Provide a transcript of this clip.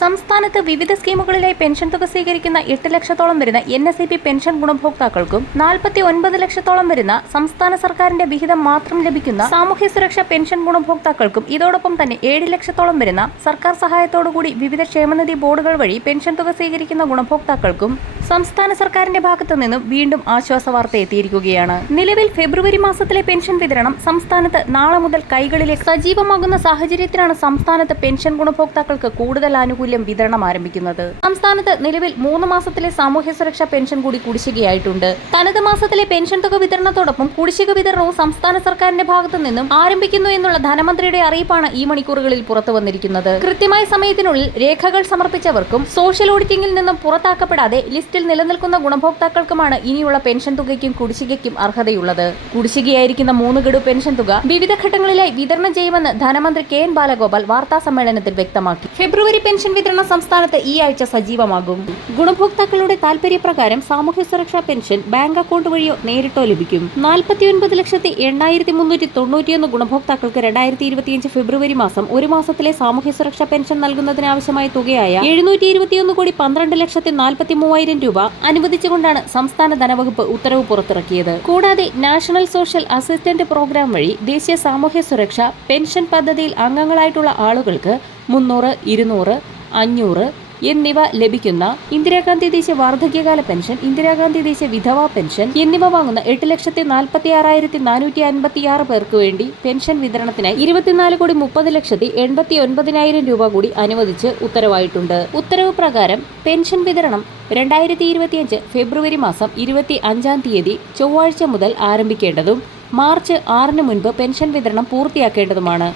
സംസ്ഥാനത്ത് വിവിധ സ്കീമുകളിലായി പെൻഷൻ തുക സ്വീകരിക്കുന്ന 8 ലക്ഷത്തോളം വരുന്ന NSEP പെൻഷൻ ഗുണഭോക്താക്കൾക്കും 49 ലക്ഷത്തോളം വരുന്ന സംസ്ഥാന സർക്കാരിന്റെ വിഹിതം മാത്രം ലഭിക്കുന്ന സാമൂഹ്യ സുരക്ഷാ പെൻഷൻ ഗുണഭോക്താക്കൾക്കും ഇതോടൊപ്പം തന്നെ 7 ലക്ഷത്തോളം വരുന്ന സർക്കാർ സഹായത്തോടുകൂടി വിവിധ ക്ഷേമനിധി ബോർഡുകൾ വഴി പെൻഷൻ തുക സ്വീകരിക്കുന്ന ഗുണഭോക്താക്കൾക്കും സംസ്ഥാന സർക്കാരിന്റെ ഭാഗത്തു നിന്നും വീണ്ടും ആശ്വാസ വാർത്ത എത്തിയിരിക്കുകയാണ്. നിലവിൽ ഫെബ്രുവരി മാസത്തിലെ പെൻഷൻ വിതരണം സംസ്ഥാനത്ത് നാളെ മുതൽ കൈകളിലേക്ക് സജീവമാകുന്ന സാഹചര്യത്തിലാണ് സംസ്ഥാനത്ത് പെൻഷൻ ഗുണഭോക്താക്കൾക്ക് കൂടുതൽ ആനുകൂല്യം വിതരണം ആരംഭിക്കുന്നത്. സംസ്ഥാനത്ത് നിലവിൽ 3 മാസത്തിലെ സാമൂഹ്യ സുരക്ഷാ പെൻഷൻ കൂടി കുടിശ്ശികയായിട്ടുണ്ട്. തനത് മാസത്തിലെ പെൻഷൻ തുക വിതരണത്തോടൊപ്പം കുടിശ്ശിക വിതരണവും സംസ്ഥാന സർക്കാരിന്റെ ഭാഗത്തു നിന്നും ആരംഭിക്കുന്നു എന്നുള്ള ധനമന്ത്രിയുടെ അറിയിപ്പാണ് ഈ മണിക്കൂറുകളിൽ പുറത്തു വന്നിരിക്കുന്നത്. കൃത്യമായ സമയത്തിനുള്ളിൽ രേഖകൾ സമർപ്പിച്ചവർക്കും സോഷ്യൽ ഓഡിറ്റിംഗിൽ നിന്നും പുറത്താക്കപ്പെടാതെ ലിസ്റ്റിൽ നിലനിൽക്കുന്ന ഗുണഭോക്താക്കൾക്കുമാണ് ഇനിയുള്ള പെൻഷൻ തുകയ്ക്കും കുടിശ്ശികയ്ക്കും അർഹതയുള്ളത്. കുടിശ്ശികയായിരിക്കുന്ന 3 ഗഡു പെൻഷൻ തുക വിവിധ ഘട്ടങ്ങളിലായി വിതരണം ചെയ്യുമെന്ന് ധനമന്ത്രി KN ബാലഗോപാൽ വാർത്താ സമ്മേളനത്തിൽ വ്യക്തമാക്കി. ഫെബ്രുവരി പെൻഷൻ വിതരണം സംസ്ഥാനത്ത് ഈ ആഴ്ച സജീവമാകും. ഗുണഭോക്താക്കളുടെ താൽപര്യപ്രകാരം സാമൂഹ്യ സുരക്ഷാ പെൻഷൻ ബാങ്ക് അക്കൗണ്ട് വഴിയോ നേരിട്ടോ ലഭിക്കും. 49,8391 ഗുണഭോക്താക്കൾക്ക് 2025 ഫെബ്രുവരി മാസം ഒരു മാസത്തിലെ സാമൂഹ്യ സുരക്ഷാ പെൻഷൻ നൽകുന്നതിനാവശ്യമായ തുകയായ 721,12,43,000 രൂപ അനുവദിച്ചുകൊണ്ടാണ് സംസ്ഥാന ധനവകുപ്പ് ഉത്തരവ് പുറത്തിറക്കിയത്. കൂടാതെ നാഷണൽ സോഷ്യൽ അസിസ്റ്റന്റ് പ്രോഗ്രാം വഴി ദേശീയ സാമൂഹ്യ സുരക്ഷാ പെൻഷൻ പദ്ധതിയിൽ അംഗങ്ങളായിട്ടുള്ള ആളുകൾക്ക് 300, 200, 500 എന്നിവ ലഭിക്കുന്ന ഇന്ദിരാഗാന്ധി ദേശീയ വാർദ്ധക്യകാല പെൻഷൻ, ഇന്ദിരാഗാന്ധി ദേശീയ വിധവാ പെൻഷൻ എന്നിവ വാങ്ങുന്ന 8,46,456 പേർക്ക് വേണ്ടി പെൻഷൻ വിതരണത്തിനായി 24,30,89,000 രൂപ കൂടി അനുവദിച്ച് ഉത്തരവായിട്ടുണ്ട്. ഉത്തരവ് പ്രകാരം പെൻഷൻ വിതരണം 2025 ഫെബ്രുവരി മാസം 25-ാം തീയതി ചൊവ്വാഴ്ച മുതൽ ആരംഭിക്കേണ്ടതും മാർച്ച് 6-ന് മുൻപ് പെൻഷൻ വിതരണം പൂർത്തിയാക്കേണ്ടതുമാണ്.